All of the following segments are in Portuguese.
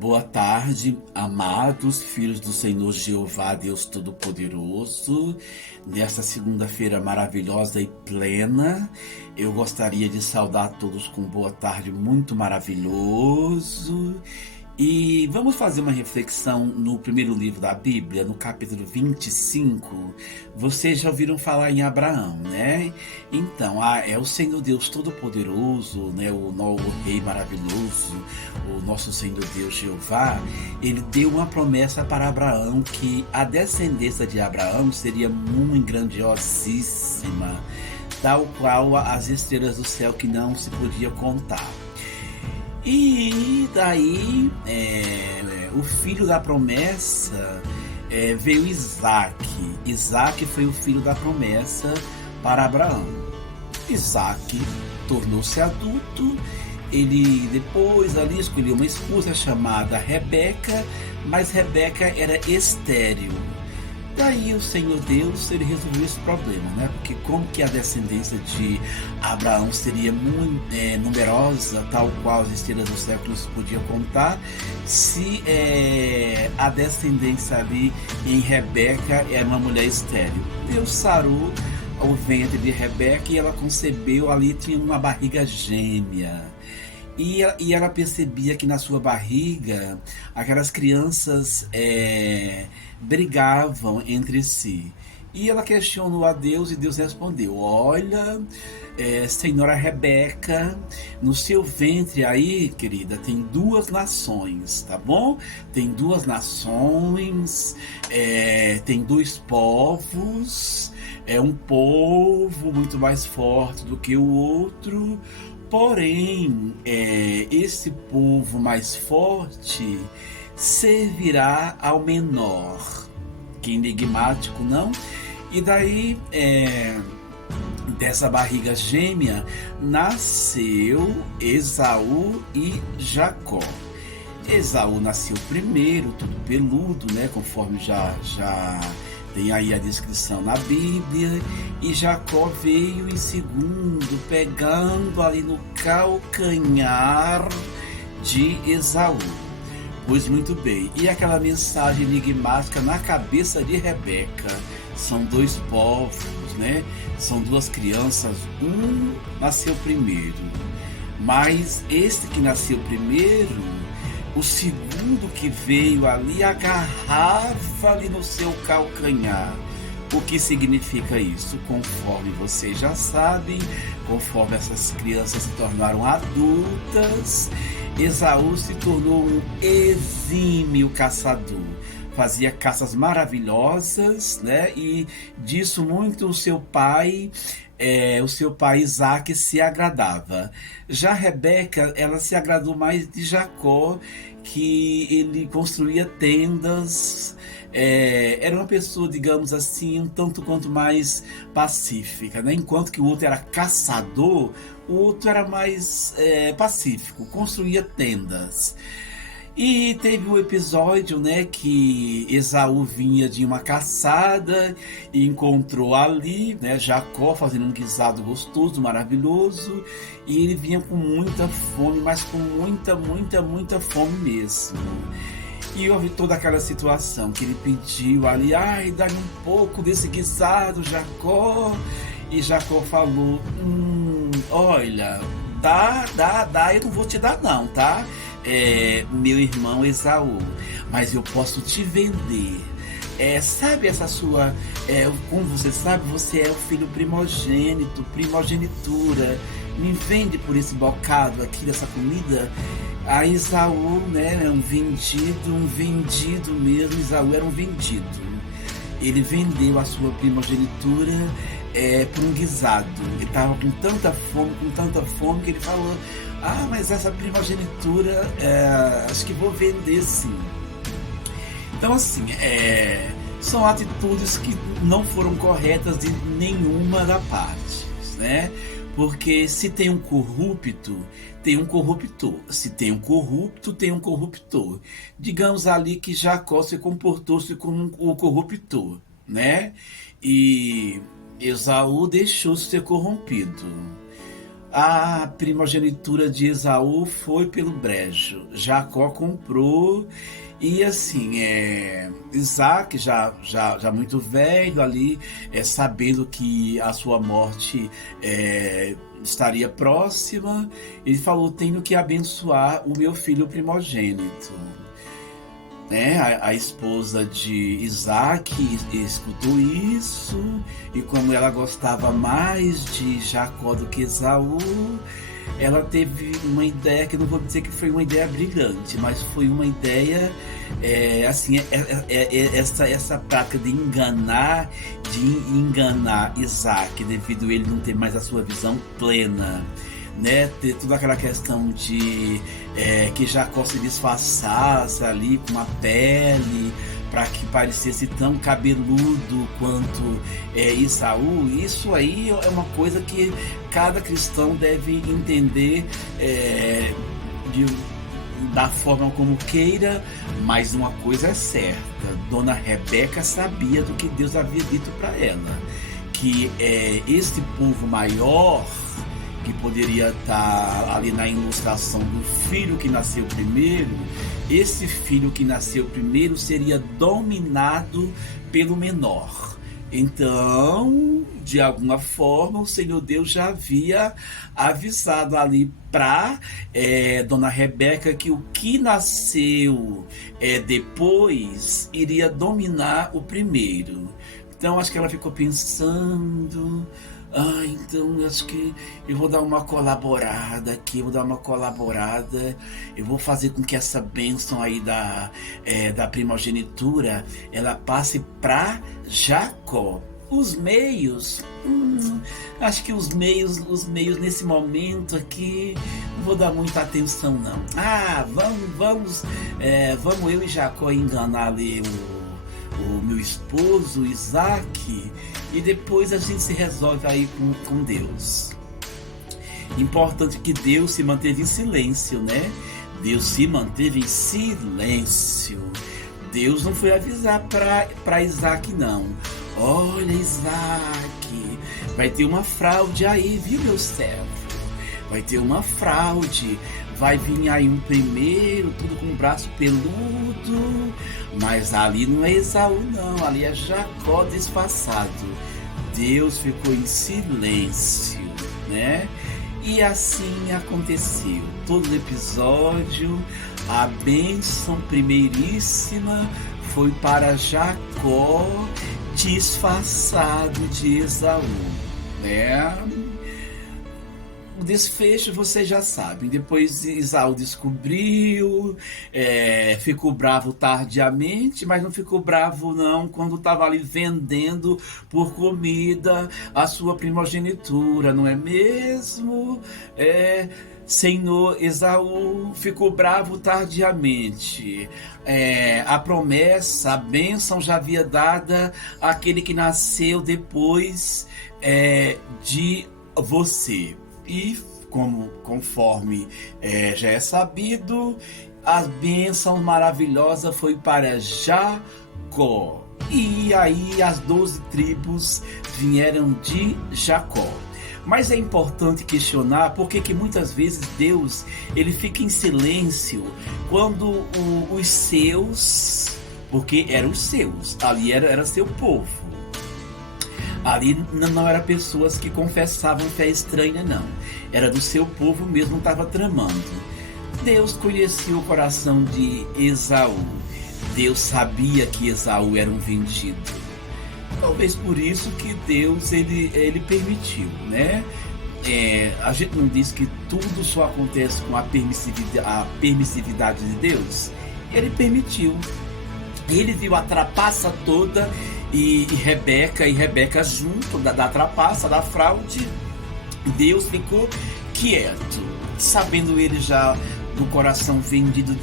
Boa tarde, amados filhos do Senhor Jeová, Deus Todo-Poderoso. Nesta segunda-feira maravilhosa e plena, eu gostaria de saudar todos com boa tarde muito maravilhoso. E vamos fazer uma reflexão no primeiro livro da Bíblia, no capítulo 25. Vocês já ouviram falar em Abraão, né? Então, é o Senhor Deus Todo-Poderoso, né? O Rei maravilhoso, o nosso Senhor Deus Jeová. Ele deu uma promessa para Abraão que a descendência de Abraão seria muito grandiosíssima, tal qual as estrelas do céu que não se podia contar. E daí o filho da promessa veio Isaac. Isaac foi o filho da promessa para Abraão. Isaac tornou-se adulto. Ele depois ali escolheu uma esposa chamada Rebeca, mas Rebeca era estéril. Daí o Senhor Deus, ele resolveu esse problema, né? Porque como que a descendência de Abraão seria muito numerosa, tal qual as estrelas do céu que não se podia contar, se a descendência ali em Rebeca é uma mulher estéril. Deus sarou o ventre de Rebeca e ela concebeu, ali tinha uma barriga gêmea. E ela percebia que na sua barriga aquelas crianças brigavam entre si. E ela questionou a Deus e Deus respondeu: olha, senhora Rebeca, no seu ventre aí, querida, tem duas nações, tá bom? Tem duas nações, tem dois povos, um povo muito mais forte do que o outro. Porém, esse povo mais forte servirá ao menor. Que enigmático, não? E daí, dessa barriga gêmea, nasceu Esaú e Jacó. Esaú nasceu primeiro, tudo peludo, né? Conforme já tem aí a descrição na Bíblia. E Jacó veio em segundo, pegando ali no calcanhar de Esaú. Pois muito bem, e aquela mensagem enigmática na cabeça de Rebeca: são dois povos, né? São duas crianças, um nasceu primeiro, mas esse que nasceu primeiro, o segundo que veio ali agarrava ali no seu calcanhar. O que significa isso? Conforme vocês já sabem, conforme essas crianças se tornaram adultas, Esaú se tornou um exímio caçador. Fazia caças maravilhosas, né? E disso muito o seu pai Isaac se agradava. Já Rebeca, ela se agradou mais de Jacó, que ele construía tendas. Era uma pessoa, digamos assim, um tanto quanto mais pacífica, né? Enquanto que o outro era caçador, o outro era mais pacífico, construía tendas. E teve um episódio, né, que Esaú vinha de uma caçada e encontrou ali, né, Jacó fazendo um guisado gostoso, maravilhoso, e ele vinha com muita fome, mas com muita fome mesmo. E houve toda aquela situação que ele pediu ali: ai, dá-me um pouco desse guisado, Jacó. E Jacó falou: olha, dá, eu não vou te dar não, tá? Meu irmão Esaú, mas eu posso te vender. Sabe essa sua, como você sabe, você é o filho primogênito, primogenitura. Me vende por esse bocado aqui dessa comida. A Esaú, né, um vendido mesmo. Esaú era um vendido. Ele vendeu a sua primogenitura por um guisado. Ele estava com tanta fome que ele falou: ah, mas essa primogenitura, acho que vou vender sim. Então assim, são atitudes que não foram corretas de nenhuma da parte, né? Porque se tem um corrupto, tem um corruptor. Se tem um corrupto, tem um corruptor. Digamos ali que Jacó se comportou-se como o corruptor, né? E Esaú deixou-se ser corrompido. A primogenitura de Esaú foi pelo brejo. Jacó comprou e assim, Isaac já muito velho ali, sabendo que a sua morte estaria próxima, ele falou: tenho que abençoar o meu filho primogênito. Né? A esposa de Isaac escutou isso, e como ela gostava mais de Jacó do que Esaú, ela teve uma ideia que não vou dizer que foi uma ideia brilhante, mas foi uma ideia assim, essa prática de enganar Isaac, devido a ele não ter mais a sua visão plena, né? Ter toda aquela questão de que Jacó se disfarçasse ali com a pele para que parecesse tão cabeludo quanto Esaú. Isso aí é uma coisa que cada cristão deve entender da forma como queira, mas uma coisa é certa: Dona Rebeca sabia do que Deus havia dito para ela, que este povo maior, que poderia estar ali na ilustração do filho que nasceu primeiro, esse filho que nasceu primeiro seria dominado pelo menor. Então, de alguma forma, o Senhor Deus já havia avisado ali para Dona Rebeca que o que nasceu depois iria dominar o primeiro. Então, acho que ela ficou pensando: então acho que eu vou dar uma colaborada aqui, eu vou fazer com que essa bênção aí da primogenitura, ela passe para Jacó. Os meios, acho que os meios nesse momento aqui, não vou dar muita atenção não. Vamos eu e Jacó enganar ali o meu esposo, Isaac, e depois a gente se resolve aí com Deus. Importante que Deus se manteve em silêncio, né? Deus se manteve em silêncio. Deus não foi avisar para Isaac, não: olha, Isaac, vai ter uma fraude aí, viu, meu servo? Vai ter uma fraude. Vai vir aí um primeiro, tudo com o braço peludo, mas ali não é Esaú não, ali é Jacó disfarçado. Deus ficou em silêncio, né? E assim aconteceu. Todo episódio, a bênção primeiríssima foi para Jacó disfarçado de Esaú, né? O desfecho vocês já sabem. Depois Esaú descobriu, ficou bravo tardiamente, mas não ficou bravo não quando estava ali vendendo por comida a sua primogenitura, não é mesmo? Senhor Esaú ficou bravo tardiamente. A promessa, a bênção já havia dada àquele que nasceu depois de você. E conforme já é sabido, a bênção maravilhosa foi para Jacó. E aí as 12 tribos vieram de Jacó. Mas é importante questionar por que muitas vezes Deus ele fica em silêncio quando os seus, porque eram os seus, ali era seu povo. Ali não eram pessoas que confessavam fé estranha, não. Era do seu povo mesmo, estava tramando. Deus conhecia o coração de Esaú. Deus sabia que Esaú era um vendido. Talvez por isso que Deus ele permitiu, né? A gente não diz que tudo só acontece com a permissividade de Deus. Ele permitiu. Ele viu a trapaça toda e Rebeca junto da trapaça, da fraude. Deus ficou quieto, sabendo ele já do coração vendido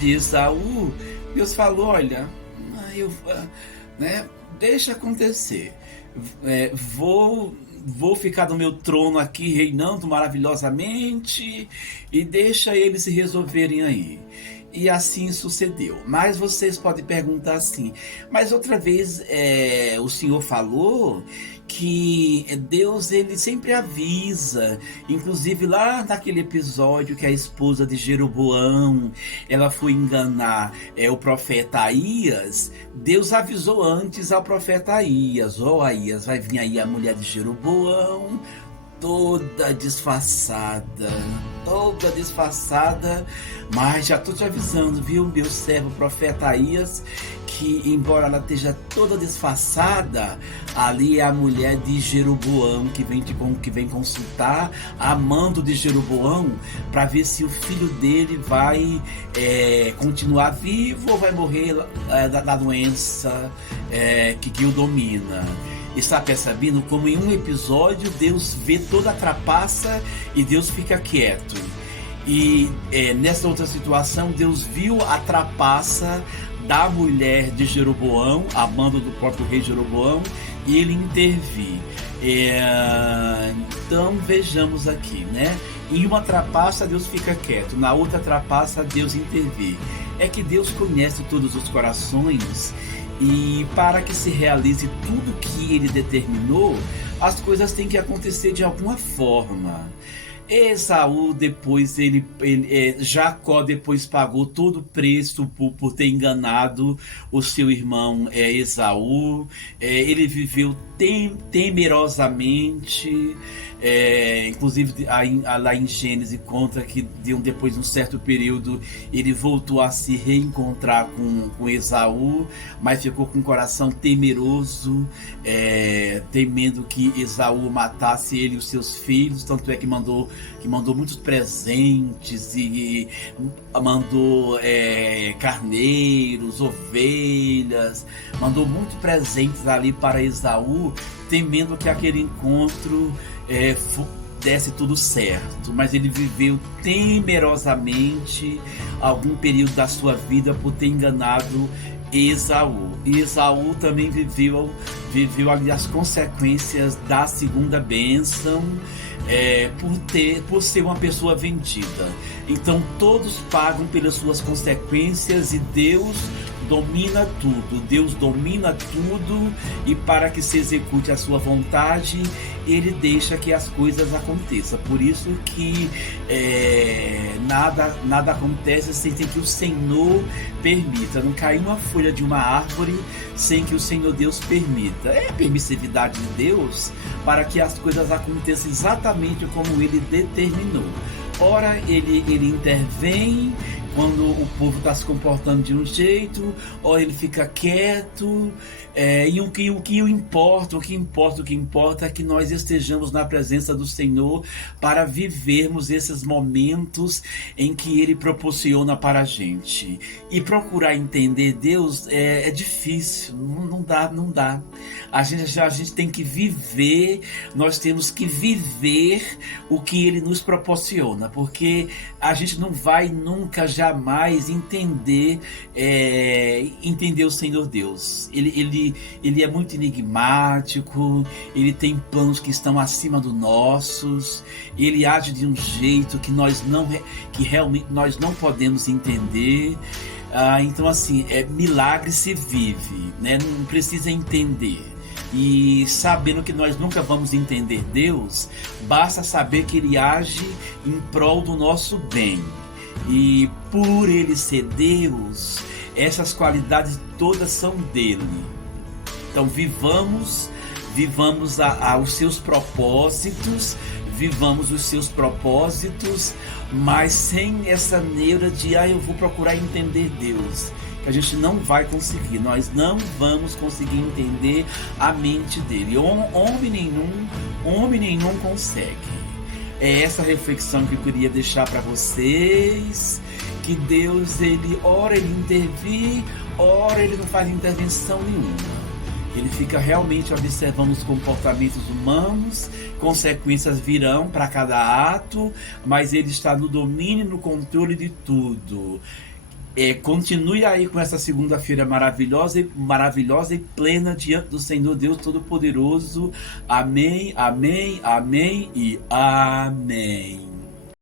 de Esaú. Deus falou: olha, deixa acontecer, vou ficar no meu trono aqui reinando maravilhosamente, e deixa eles se resolverem aí. E assim sucedeu. Mas vocês podem perguntar assim, mas outra vez o Senhor falou que Deus ele sempre avisa, inclusive lá naquele episódio que a esposa de Jeroboão ela foi enganar o profeta Aías. Deus avisou antes ao profeta Aías: ó, Aías, vai vir aí a mulher de Jeroboão toda disfarçada, mas já tô te avisando, viu, meu servo profeta Aías, que embora ela esteja toda disfarçada, ali é a mulher de Jeroboão que vem consultar a mando de Jeroboão para ver se o filho dele vai continuar vivo ou vai morrer da doença que o domina. Está percebendo como em um episódio Deus vê toda a trapaça e Deus fica quieto. E nessa outra situação Deus viu a trapaça da mulher de Jeroboão, a mando do próprio rei Jeroboão, e ele intervir. Então vejamos aqui, né? Em uma trapaça Deus fica quieto, na outra trapaça Deus intervir. É que Deus conhece todos os corações, e para que se realize tudo que ele determinou, as coisas têm que acontecer de alguma forma. Esaú depois Jacó depois pagou todo o preço por ter enganado o seu irmão Esaú. Ele viveu temerosamente, inclusive lá em Gênesis conta que depois de um certo período ele voltou a se reencontrar com Esaú, mas ficou com o coração temeroso, temendo que Esaú matasse ele e os seus filhos. Tanto é que mandou muitos presentes e mandou carneiros, ovelhas, mandou muitos presentes ali para Esaú, temendo que aquele encontro desse tudo certo. Mas ele viveu temerosamente algum período da sua vida por ter enganado Esaú. E Esaú também viveu ali as consequências da segunda bênção, por ser uma pessoa vendida. Então todos pagam pelas suas consequências, e Deus domina tudo, e para que se execute a sua vontade, ele deixa que as coisas aconteçam. Por isso que nada acontece sem que o Senhor permita. Não cai uma folha de uma árvore sem que o Senhor Deus permita. É a permissividade de Deus para que as coisas aconteçam exatamente como ele determinou. Ora ele intervém quando o povo está se comportando de um jeito, ou ele fica quieto, e o que importa é que nós estejamos na presença do Senhor para vivermos esses momentos em que Ele proporciona para a gente. E procurar entender Deus é difícil, não dá. A gente tem que viver, nós temos que viver o que Ele nos proporciona, porque a gente não vai nunca jamais entender o Senhor Deus. Ele é muito enigmático, ele tem planos que estão acima dos nossos, ele age de um jeito que realmente nós não podemos entender. Então assim, milagre se vive, né? Não precisa entender. E sabendo que nós nunca vamos entender Deus, basta saber que Ele age em prol do nosso bem. E por Ele ser Deus, essas qualidades todas são dele. Então vivamos os seus propósitos, mas sem essa neura de eu vou procurar entender Deus. A gente não vai conseguir, nós não vamos conseguir entender a mente dele. Homem nenhum consegue. É essa reflexão que eu queria deixar para vocês, que Deus, ora ele intervém, ora ele não faz intervenção nenhuma. Ele fica realmente observando os comportamentos humanos, consequências virão para cada ato, mas ele está no domínio e no controle de tudo. Continue aí com essa segunda-feira maravilhosa e plena diante do Senhor Deus Todo-Poderoso. Amém, amém, amém e amém.